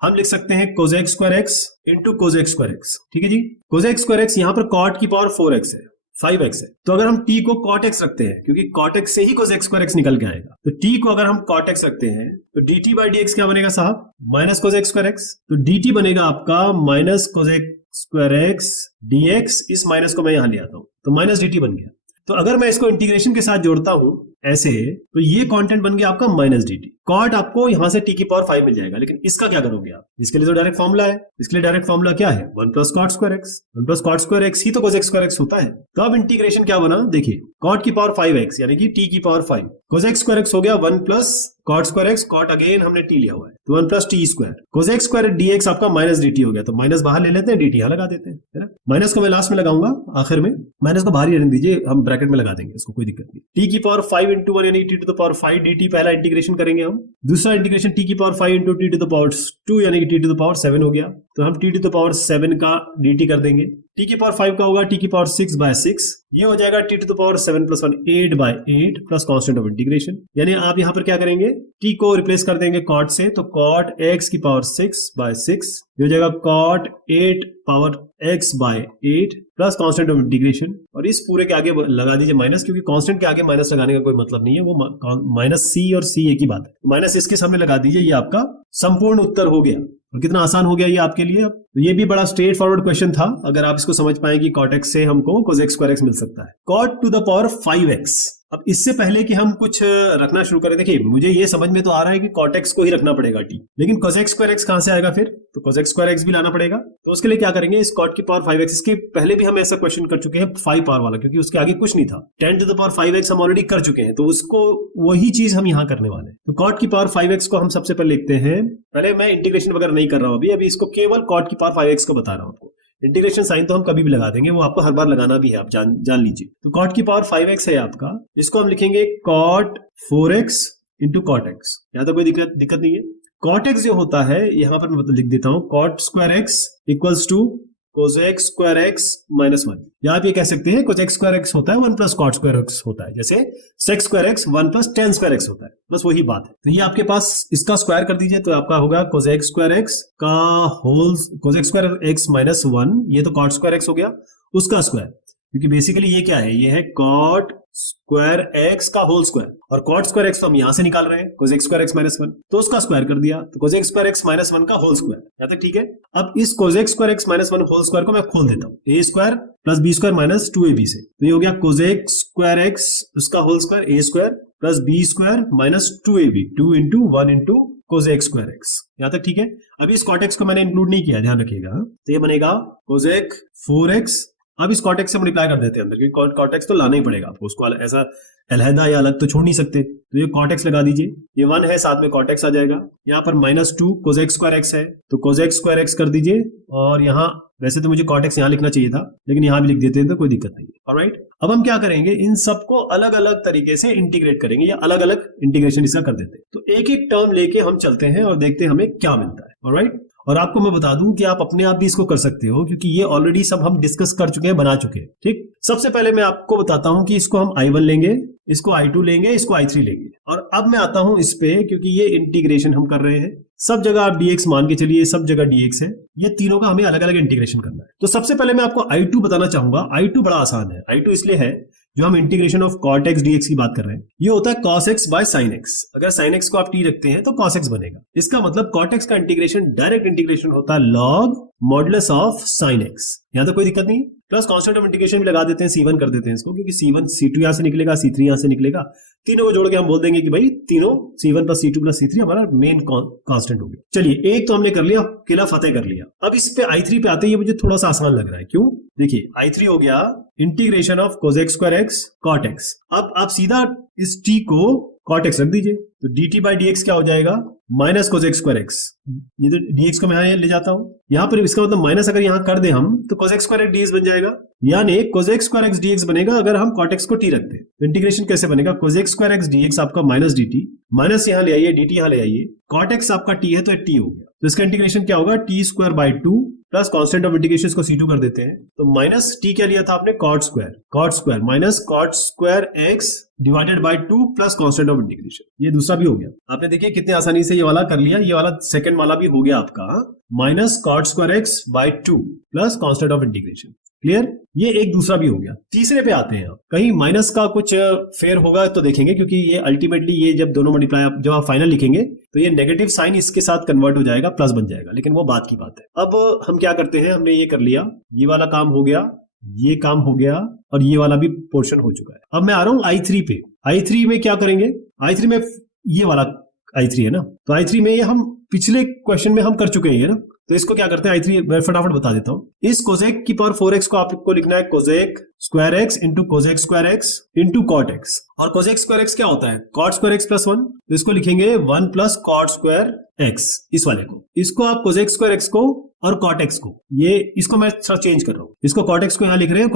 हम लिख सकते हैं cosec square x into cosec square x, ठीक है जी। कोसेक स्क्वायर x यहाँ पर cot की पावर 4x है, 5x है, तो अगर हम t को cot x रखते हैं, क्योंकि cot x से ही cos x square x निकल के आएगा, तो t को अगर हम cot x रखते हैं तो dt by dx क्या बनेगा साहब, minus cos x square x, तो dt बनेगा आपका minus cos x square x dx, इस माइनस को मैं यहां ले आता हूं तो माइनस dt बन गया। तो अगर मैं इसको इंटीग्रेशन के साथ जोड़ता हूं ऐसे, तो ये कांटेंट बन गया आपका माइनस dt। कॉट आपको यहां से t की पावर 5 मिल जाएगा, लेकिन इसका क्या करोगे आप, इसके लिए तो डायरेक्ट फॉर्मूला है, इसके लिए डायरेक्ट फॉर्मूला क्या है, 1 plus cot square x, 1 plus cot square x ही तो cos x स्क्वायर एक्स होता है। तो अब इंटीग्रेशन क्या बना, देखिए कॉट की पावर 5x यानी कि t की power 5, cos x square x हो गया 1 plus cot square x, cot again हमने t लिया हुआ है तो 1 plus t square, cos x square dx आपका माइनस dt हो गया, तो माइनस बाहर ले लेते हैं, dt यहां लगा देते हैं, है ना। माइनस को मैं लास्ट में लगाऊंगा, आखिर में माइनस को बाहर ही रहने दीजिए, हम ब्रैकेट में लगा देंगे, इसको कोई दिक्कत नहीं। t की पावर 5 इंटू 1 यानी t to the power 5 dt पहला इंटीग्रेशन करेंगे हम, दूसरा इंटीग्रेशन t की power 5 into t to the power 2 यानी कि t टू द पावर 7 हो गया, तो हम t टू द पावर 7 का dt कर देंगे, t की पावर 5 का होगा t की पावर 6 बाय 6, ये हो जाएगा t to the power 7 plus 1 8 by 8 plus constant of integration, यानी आप यहां पर क्या करेंगे, t को रिप्लेस कर देंगे cot से, तो cot x की पावर 6 बाय 6, ये हो जाएगा cot 8 power x by 8 plus constant of integration, और इस पूरे के आगे लगा दीजिए माइनस, क्योंकि कांस्टेंट के आगे माइनस लगाने का कोई मतलब नहीं है, वो माइनस c और c एक ही बात है, माइनस इसके सामने लगा दीजिए, ये आपका संपूर्ण उत्तर हो गया। और कितना आसान हो गया ये आपके लिए। अब तो ये भी बड़ा स्ट्रेट फॉरवर्ड क्वेश्चन था, अगर आप इसको समझ पाए कि cot x से हमको cos x स्क्वायर x मिल सकता है, cot to the power 5x। अब इससे पहले कि हम कुछ रखना शुरू करें, देखिए मुझे ये समझ में तो आ रहा है कि cot x को ही रखना पड़ेगा t, लेकिन cos x स्क्वायर x कहां से आएगा फिर, तो cos x स्क्वायर x भी लाना पड़ेगा। तो उसके लिए क्या करेंगे, इस cot की पावर 5x, इसके पहले भी हम ऐसा क्वेश्चन कर चुके हैं 5 पावर वाला, क्योंकि उसके आगे कुछ नहीं था, 10 टू द पावर 5x हम ऑलरेडी कर चुके हैं, तो उसको वही चीज हम यहाँ करने वाले हैं। तो cot की पावर 5x को हम सबसे पहले लिखते हैं, पहले मैं इंटीग्रेशन वगैरह नहीं कर रहा हूं अभी इसको केवल cot की पावर 5x को बता रहा हूं आपको। इंटीग्रेशन साइन तो हम कभी भी लगा देंगे, वो आपको हर बार लगाना भी है, आप जान लीजिए। तो cot की पावर 5x है आपका, इसको हम लिखेंगे cot 4x into cot x, यहां तो कोई दिक्कत नहीं है। cot x जो होता है यहां पर मैं लिख देता हूं, cot square x equals to cos x square x minus 1, या आप ये कह सकते हैं cos x स्क्वायर x होता है 1 प्लस cot स्क्वायर x होता है, जैसे sec square x 1 plus tan square x होता है, बस वही बात है। तो ये आपके पास इसका स्क्वायर कर दीजिए, तो आपका होगा cos x स्क्वायर x का whole, cos x square x minus 1, ये तो cot स्क्वायर x हो गया, उसका स्क्वायर, क्योंकि बेसिकली ये क्या है, ये है cot स्क्वायर x का होल स्क्वायर, और cot स्क्वायर x तो हम यहां से निकाल रहे हैं, cos x square x minus 1, तो उसका स्क्वायर कर दिया, तो cos x square x minus 1 का होल स्क्वायर, यहां तक ठीक है। अब इस cos x square x minus 1 whole square को मैं खोल देता हूं, a square plus b square minus 2ab से, तो ये हो गया cos x स्क्वायर x उसका whole square a square plus b square minus 2ab, 2 into 1 into cos x square x, यहां तक ठीक है। अभी इस cot x को मैंने इंक्लूड नहीं किया, ध्यान रखिएगा, तो ये बनेगा cos x 4x, अब इस cot x से मल्टीप्लाई कर देते हैं अंदर, क्योंकि cot x तो लाना ही पड़ेगा आपको, उसको ऐसा अलहदा या अलग तो छोड़ नहीं सकते, तो ये cot x लगा दीजिए, ये 1 है, साथ में cot x आ जाएगा, यहाँ पर minus 2 cos x square x है, तो cos x स्क्वायर x कर दीजिए, और यहाँ वैसे तो मुझे cot x यहाँ लिखना चाहिए था, लेकिन यहाँ भी लिख देते हैं तो कोई दिक्कत नहीं है। ऑलराइट, अब हम क्या करेंगे, इन सबको अलग अलग तरीके से इंटीग्रेट करेंगे, या अलग अलग इंटीग्रेशन इसका कर देते हैं। तो एक एक टर्म लेके हम चलते हैं और देखते हैं हमें क्या मिलता है। ऑलराइट, और आपको मैं बता दूं कि आप अपने आप भी इसको कर सकते हो, क्योंकि ये ऑलरेडी सब हम डिस्कस कर चुके हैं, बना चुके हैं। ठीक, सबसे पहले मैं आपको बताता हूं कि इसको हम i1 लेंगे, इसको i2 लेंगे, इसको i3 लेंगे, और अब मैं आता हूं इस पे, क्योंकि ये इंटीग्रेशन हम कर रहे हैं, सब जगह आप dx मान के चलिए, सब जगह dx है, ये तीनों का हमें अलग अलग इंटीग्रेशन करना है। तो सबसे पहले मैं आपको i2 बताना चाहूंगा। i2 बड़ा आसान है, i2 इसलिए है, जो हम integration of cot x dx की बात कर रहे हैं, ये होता है cos x by sin x। अगर sin x को आप t रखते हैं तो cos x बनेगा, इसका मतलब cot x का इंटीग्रेशन डायरेक्ट इंटीग्रेशन होता है log modulus of sin x, यहां तो कोई दिक्कत नहीं। प्लस कांस्टेंट ऑफ इंटीग्रेशन भी लगा देते हैं, c1 कर देते हैं इसको, क्योंकि c1 c2 यहां से निकलेगा, c3 यहां से निकलेगा, तीनों को जोड़ के हम बोल देंगे कि भाई तीनों c1 plus c2 plus c3 हमारा मेन कांस्टेंट हो गया। चलिए, एक तो हमने कर लिया, किला फतेह कर लिया। अब इस पे i3 पे आते ही मुझे थोड़ा सा आसान लग रहा है, क्यों? देखिए i3 हो गया integration of cos x square x cot x। अब आप सीधा इस t को cot x रख दीजिए, तो dt बाई dx क्या हो जाएगा, minus cos x square x, ये तो dx को मैं यहाँ ले जाता हूं, यहाँ पर इसका मतलब माइनस अगर यहाँ कर दे हम, तो cos x square x dx बन जाएगा, यानी cos x square x dx बनेगा अगर हम cot x को t रखते हैं। तो इंटीग्रेशन कैसे बनेगा, cos x square x dx आपका माइनस dt माइनस यहाँ ले आइए, dt यहाँ ले आइए, cot x आपका t है तो t हो गया, तो इसका इंटीग्रेशन क्या होगा, t square by 2 plus constant of integration को c2 कर देते हैं, तो माइनस t क्या लिया था आपने, cot square minus cot square x divided by 2 plus constant of integration, ये दूसरा भी हो गया। आपने देखिए कितने आसानी से ये वाला कर लिया, ये वाला सेकंड वाला भी हो गया आपका, minus cot square x by 2 plus constant of integration, clear. ये एक दूसरा भी हो गया। तीसरे पे आते हैं, आप कहीं माइनस का कुछ फेयर होगा तो देखेंगे, क्योंकि ये अल्टीमेटली ये जब दोनों मल्टीप्लाई जब आप फाइनल लिखेंगे तो ये नेगेटिव साइन इसके साथ कन्वर्ट हो जाएगा, प्लस बन जाएगा, लेकिन वो बात की बात है। अब हम क्या करते हैं, हमने ये कर लिया, ये वाला काम हो गया, ये काम हो गया, और ये वाला भी पोर्शन हो चुका है। अब मैं आ रहा हूं i3 पे। i3 में क्या करेंगे, i3 में ये वाला i3 है ना, तो i3 में ये हम पिछले क्वेश्चन में हम कर चुके हैं ना, तो इसको क्या करते हैं, i3 मैं फटाफट बता देता हूं। इस कोसेक की पावर 4x को आपको लिखना है cosec square x into cosec square x into cot x, और कोसेक स्क्वायर x क्या होता है, कॉट स्क्वायर x प्लस 1, तो इसको लिखेंगे 1 प्लस कॉट स्क्वायर x, इस वाले को, इसको आप कोसेक स्क्वायर x को और कॉट x को, ये इसको मैं थोड़ा चेंज कर रहा हूं, इसको कॉट x को यहां लिख रहे हैं,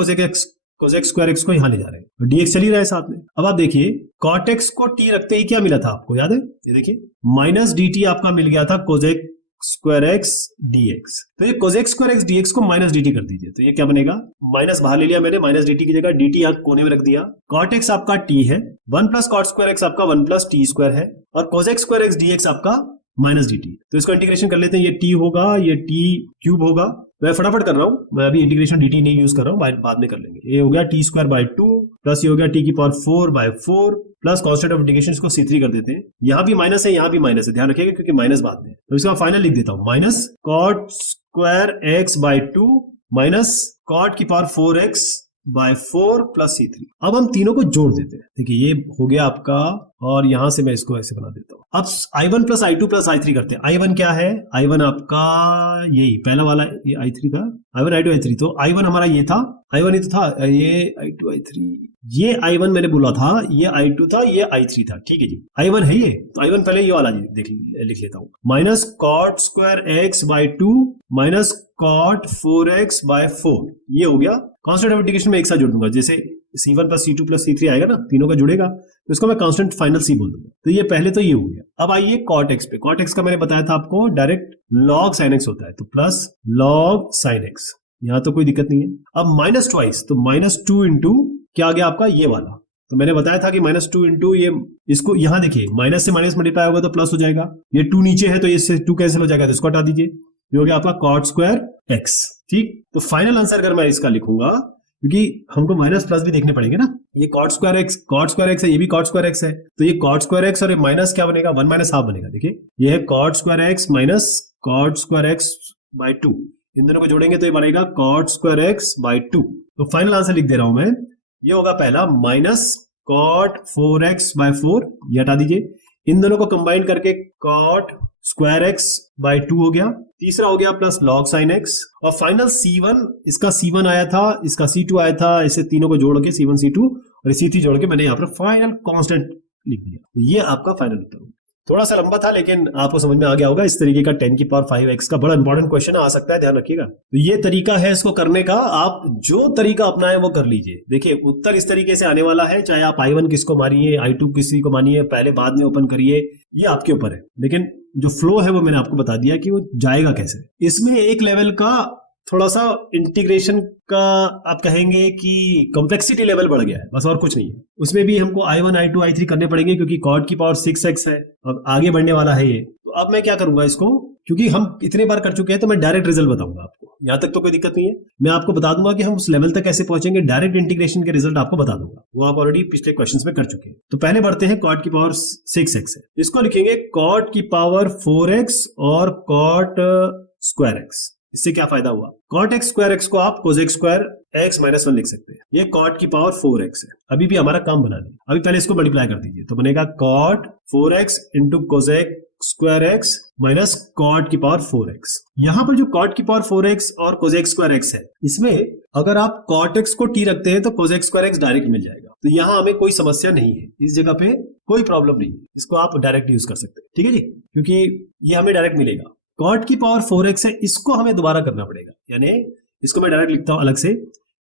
कोसेक स्क्वायर x को यहां ले जा रहे हैं, तो dx चल ही रहा है साथ में। अब आप देखिए कॉट x को t रखते ही क्या मिला था आपको, याद है, ये देखिए माइनस dt आपका मिल गया था कोसेक स्क्वायर एक्स dx, तो ये कोसेक स्क्वायर एक्स dx को माइनस dt कर दीजिए, तो ये क्या बनेगा, माइनस बाहर ले लिया मैंने, माइनस dt की जगह dt यहाँ कोने में रख दिया, कॉट x आपका t है, 1 प्लस कॉट स्क्वायर x आपका 1 प्लस t स्क्वायर है, और कोसेक स्क्वायर एक्स dx आपका माइनस dt, तो इसको इंटीग्रेशन कर लेते हैं, ये t होगा, ये t क्यूब होगा, मैं फटाफट कर रहा हूं, मैं अभी इंटीग्रेशन dt नहीं यूज कर रहा हूं, बाद में कर लेंगे। ये हो गया t स्क्वायर बाई 2 प्लस ये हो गया t की power 4 by 4 plus constant of integration इसको c3 कर देते हैं, यहां भी माइनस है, यहां भी माइनस है, ध्यान रखिएगा क्योंकि माइनस बाद में, तो इसका फाइनल लिख देता हूं, minus cot square x by 2 minus cot की power 4x by 4 plus c3। अब हम तीनों को जोड़ देते हैं, देखिए ये हो गया आपका, और यहां से मैं इसको ऐसे बना देता हूं। अब i1 plus i2 plus i3 करते हैं। i1 क्या है, i1 आपका यही पहला वाला, ये i3 था, i1 i2 i3, तो i1 हमारा ये था, i1 ही तो था, ये i2 i3, ये i1 मैंने बोला था, ये i2 था, ये i3 था, ठीक है जी, i1 है ये, तो i1 पहले ये वाला लिख लेता हूं, minus cot square x by 2 minus cot 4x by 4, ये हो गया। कांस्टेंट ऑफ इंटीग्रेशन में एक साथ जोड़ दूंगा, जैसे c1 plus c2 plus c3 आएगा ना, तीनों का जुड़ेगा, तो इसको मैं कांस्टेंट फाइनल c बोल दूंगा, तो ये पहले तो ये हो गया। अब आइए कॉट x पे, कॉट x का मैंने बताया था आपको डायरेक्ट लॉग साइन x होता है, तो प्लस लॉग साइन x, यहां तो कोई दिक्कत नहीं है। अब माइनस ट्वाइस, तो माइनस 2 इंटू क्या आ गया आपका, ये वाला, तो मैंने बताया था कि माइनस 2 इंटू ये, इसको यहां देखिए माइनस से माइनस मल्टीप्लाई होगा तो प्लस हो जाएगा, ये 2 नीचे है तो इससे 2 कैंसिल हो जाएगा, तो इसको हटा दीजिए, ये हो गया आपका कॉट स्क्वायर x, ठीक। तो फाइनल आंसर अगर मैं इसका लिखूंगा, क्योंकि हमको माइनस प्लस भी देखने पड़ेंगे ना, ये कॉट स्क्वायर x है, ये भी कॉट स्क्वायर x है, तो ये कॉट स्क्वायर x और ये माइनस क्या बनेगा, 1 माइनस हाफ बनेगा, देखिए ये है cot square x minus cot square x by 2, इन दोनों को जोड़ेंगे तो ये बनेगा कॉट स्क्वायर x बाई 2। तो फाइनल आंसर लिख दे रहा हूं मैं, ये होगा पहला माइनस कॉट 4x बाई 4, ये हटा दीजिए, इन दोनों को कंबाइन करके कॉट स्क्वायर x बाई 2 हो गया, तीसरा हो गया प्लस लॉग साइन x, और फाइनल c1, इसका c1 आया था, इसका c2 आया था, इसे तीनों को जोड़ के c1 c2 और c3 जोड़ के मैंने यहाँ पर फाइनल कांस्टेंट लिख दिया, ये आपका फाइनल उत्तर। थोड़ा सा लंबा था लेकिन आपको समझ में आ गया होगा, इस तरीके का 10 की पावर 5x का बड़ा इंपॉर्टेंट क्वेश्चन आ सकता है, ध्यान रखिएगा। तो ये तरीका है इसको करने का, आप जो तरीका अपनाए वो कर लीजिए। देखिए उत्तर इस तरीके से आने वाला है, चाहे आप i1 किसको मानिए, i2 किसी को मानिए, पहले बाद में ओपन करिए, ये आपके ऊपर है, लेकिन जो फ्लो है वो मैंने आपको बता दिया कि वो जाएगा कैसे। इसमें एक लेवल का थोड़ा सा इंटीग्रेशन का आप कहेंगे कि कॉम्प्लेक्सिटी लेवल बढ़ गया है, बस और कुछ नहीं है। उसमें भी हमको i1 i2 i3 करने पड़ेंगे क्योंकि कॉट की पावर 6x है, अब आगे बढ़ने वाला है ये। तो अब मैं क्या करूंगा इसको, क्योंकि हम इतने बार कर चुके हैं तो मैं डायरेक्ट रिजल्ट बताऊंगा आपको, यहां तक तो कोई दिक्कत नहीं है। मैं आपको बता दूंगा कि हम उस लेवल तक कैसे पहुंचेंगे, डायरेक्ट इंटीग्रेशन के रिजल्ट आपको बता दूंगा, वो आप ऑलरेडी पिछले क्वेश्चंस में कर चुके हैं। तो पहले बढ़ते हैं, कॉट की पावर 6x है, इसको लिखेंगे कॉट की पावर 4x और कॉट स्क्वायर x। इससे क्या फायदा हुआ, कॉट एक्स स्क्वायर एक्स को आप कोसेक स्क्वायर x माइनस 1 लिख सकते हैं, ये कॉट की पावर 4x है। अभी भी हमारा काम बना नहीं, अभी पहले इसको मल्टीप्लाई कर दीजिए, तो बनेगा cot 4x into cosec square x minus cot की पावर 4x। यहां पर जो कॉट की पावर 4x और कोसेक स्क्वायर x है, इसमें अगर आप कॉट x को t रखते हैं तो कोसेक स्क्वायर x डायरेक्ट मिल जाएगा, तो यहां हमें कोई समस्या नहीं है, इस जगह पे कोई प्रॉब्लम नहीं है, इसको आप डायरेक्ट यूज कर सकते हैं, ठीक है जी, क्योंकि ये हमें डायरेक्ट मिलेगा। कॉट की पावर 4x है, इसको हमें दोबारा करना पड़ेगा, यानी इसको मैं डायरेक्ट लिखता हूं अलग से,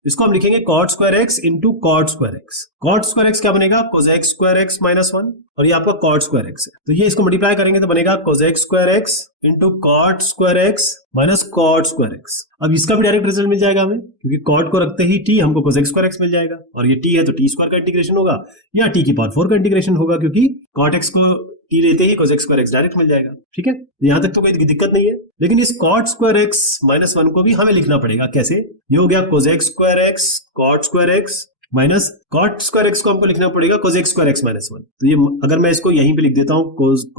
इसको हम लिखेंगे cot square x into cot square x। cot square x क्या बनेगा, cosec स्क्वायर x माइनस 1, और ये आपका cot स्क्वायर x है, तो ये इसको मल्टीप्लाई करेंगे तो बनेगा cosec square x into cot square x minus cot square x। अब इसका भी डायरेक्ट रिजल्ट मिल जाएगा हमें, क्योंकि cot को रखते ही t हमको cosec स्क्वायर x मिल जाएगा, और ये t है तो t स्क्वायर का इंटीग्रेशन होगा या t की पावर 4 का इंटीग्रेशन होगा, क्योंकि cot x को t लेते ही cosec स्क्वायर x डायरेक्ट मिल जाएगा। ठीक है, यहां तक तो कोई दिक्कत नहीं है, लेकिन इस cot स्क्वायर x माइनस 1 को भी हमें लिखना पड़ेगा। कैसे, ये हो गया cosec square x cot square x minus cot square x को हमको लिखना पड़ेगा cosec स्क्वायर x माइनस 1। तो ये अगर मैं इसको यहीं पे लिख देता हूं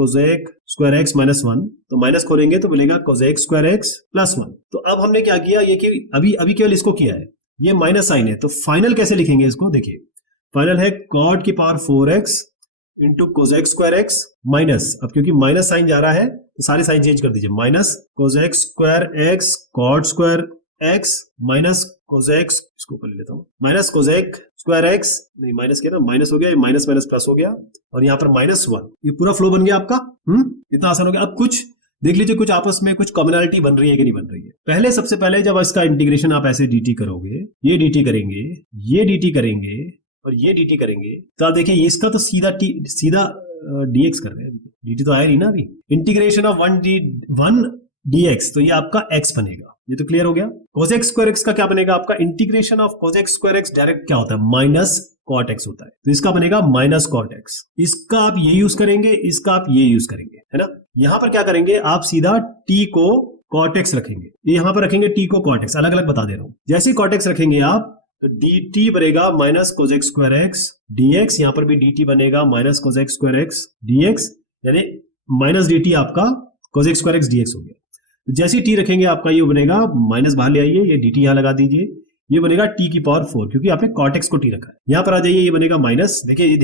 cosec स्क्वायर x माइनस 1, तो माइनस खोलेंगे तो मिलेगा cosec स्क्वायर x प्लस 1। तो अब हमने क्या किया, ये कि अभी केवल इसको किया है, ये माइनस साइन है, तो फाइनल कैसे लिखेंगे इसको, देखिए फाइनल है cot की power 4x into Kozak square x minus, अब क्योंकि माइनस साइन जा रहा है तो सारे साइन चेंज कर दीजिए, minus cosec square x cot square x minus cosec, इसको ऊपर ले लेता हूं, माइनस कोजेक स्क्वायर एक्स, नहीं माइनस किया ना, माइनस हो गया, माइनस माइनस प्लस हो गया, और यहाँ पर माइनस 1, ये पूरा फ्लो बन गया आपका। इतना आसान हो गया। अब कुछ देख लीजिए, कुछ आपस में कुछ कॉमनैलिटी बन रही है कि नहीं बन रही है। पहले सबसे पहले जब इसका इंटीग्रेशन आप ऐसे dt करोगे, ये dt करेंगे, ये dt करेंगे और ये dt करेंगे, तो आप देखिए इसका तो सीधा dx कर रहे हैं, dt तो आया नहीं ना अभी। इंटीग्रेशन ऑफ 1 dx, तो ये आपका x बनेगा, ये तो क्लियर हो गया। cosec स्क्वायर x का क्या बनेगा आपका, integration of cosec square x direct क्या होता है, माइनस cot x होता है, तो इसका बनेगा माइनस cot x। इसका आप ये यूज करेंगे, इसका आप ये यूज करेंगे, है ना। यहां पर क्या करेंगे, आप सीधा t को cot x रखेंगे, ये यहां पर रखेंगे t को cot x, अलग अलग बता दे रहा हूं। जैसे ही cot x रखेंगे आप, तो dt बनेगा minus cosec square x dx, यहां पर भी dt बनेगा minus cosec square x dx, यानी माइनस dt आपका कोजेक स्क्वायर एक्स dx हो गया। तो जैसे ही t रखेंगे आपका ये बनेगा, माइनस बाहर ले आइए, ये dt यहां लगा दीजिए, ये बनेगा t की पावर 4, क्योंकि आपने cot x को t रखा है। यहां पर आ जाइए, ये बनेगा माइनस, देखिए ये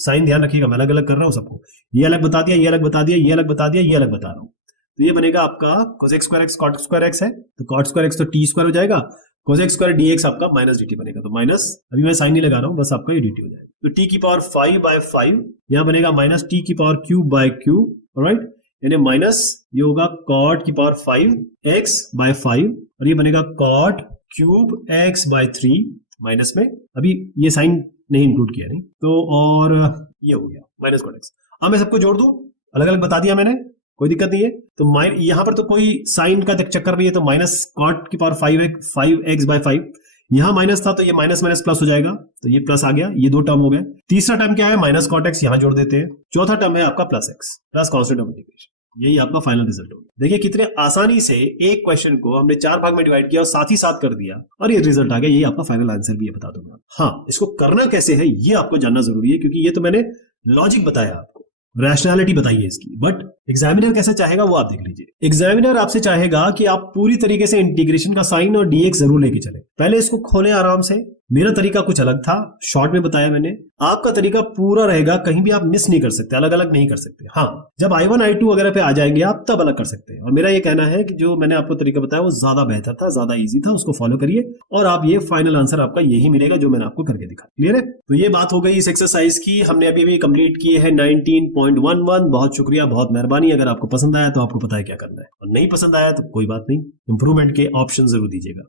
साइन ध्यान रखिएगा, मैं अलग अलग कर रहा हूं सबको, ये अलग बता दिया, ये अलग बता दिया, ये अलग बता दिया, ये अलग बता रहा हूं। तो ये बनेगा आपका Kozak square x cot square x है, तो cot स्क्वायर एक्स तो t स्क्वायर हो जाएगा, कोजेक स्क्वायर dx आपका माइनस dt बनेगा, तो माइनस, अभी मैं साइन नहीं लगा रहा हूं, बस आपका ये dt हो जाएगा। तो t की पावर 5/5 यहां बनेगा माइनस t की पावर क्यूब, ऑलराइट, यानी माइनस ये होगा cot की पावर 5x/5, और ये बनेगा cot क्यूब x/3 माइनस में, अभी ये साइन नहीं इंक्लूड किया नहीं, तो और ये हो गया माइनस cot x। अब मैं सबको जोड़ दूं, अलग अलग बता दिया मैंने, कोई दिक्कत नहीं है। तो यहां पर तो कोई साइन का चक्कर नहीं है, तो माइनस cot की पावर 5x/5, यहां माइनस था तो ये माइनस माइनस प्लस हो जाएगा, तो ये प्लस आ गया, ये 2 टर्म हो गए। तीसरा टर्म क्या है, माइनस cot x, यहां जोड़ देते हैं। चौथा टर्म है आपका plus x plus constant of integration, यही आपका फाइनल रिजल्ट होगा। देखिए कितने आसानी से एक क्वेश्चन को हमने 4 भाग में डिवाइड किया और साथ ही साथ कर दिया, और ये रिजल्ट आ गया, ये आपका फाइनल आंसर भी, ये बता दूंगा। हाँ, इसको करना कैसे है ये आपको जानना जरूरी है, क्योंकि ये तो मैंने लॉजिक बताया आपको, रैशनैलिटी बताइए इसकी, बट एग्जामिनर कैसा चाहेगा वो आप देख लीजिए। एग्जामिनर आपसे चाहेगा कि आप पूरी तरीके से इंटीग्रेशन का साइन और dx जरूर लेके चले। पहले इसको खोलें आराम से, मेरा तरीका कुछ अलग था, शॉर्ट में बताया मैंने, आपका तरीका पूरा रहेगा, कहीं भी आप मिस नहीं कर सकते, अलग अलग नहीं कर सकते। हाँ, जब I1 I2 वगैरह पे आ जाएंगे आप, तब अलग कर सकते हैं। और मेरा ये कहना है कि जो मैंने आपको तरीका बताया वो ज्यादा बेहतर था, ज्यादा इजी था, उसको फॉलो करिए और आप ये फाइनल आंसर आपका यही मिलेगा जो मैंने आपको करके दिखा। क्लियर है? तो ये बात हो गई इस एक्सरसाइज की, हमने अभी भी कंप्लीट किए हैं 19.11। बहुत शुक्रिया, बहुत मेहरबानी। अगर आपको पसंद आया तो आपको पता है क्या करना है, और नहीं पसंद आया तो कोई बात नहीं, इंप्रूवमेंट के ऑप्शन जरूर दीजिएगा।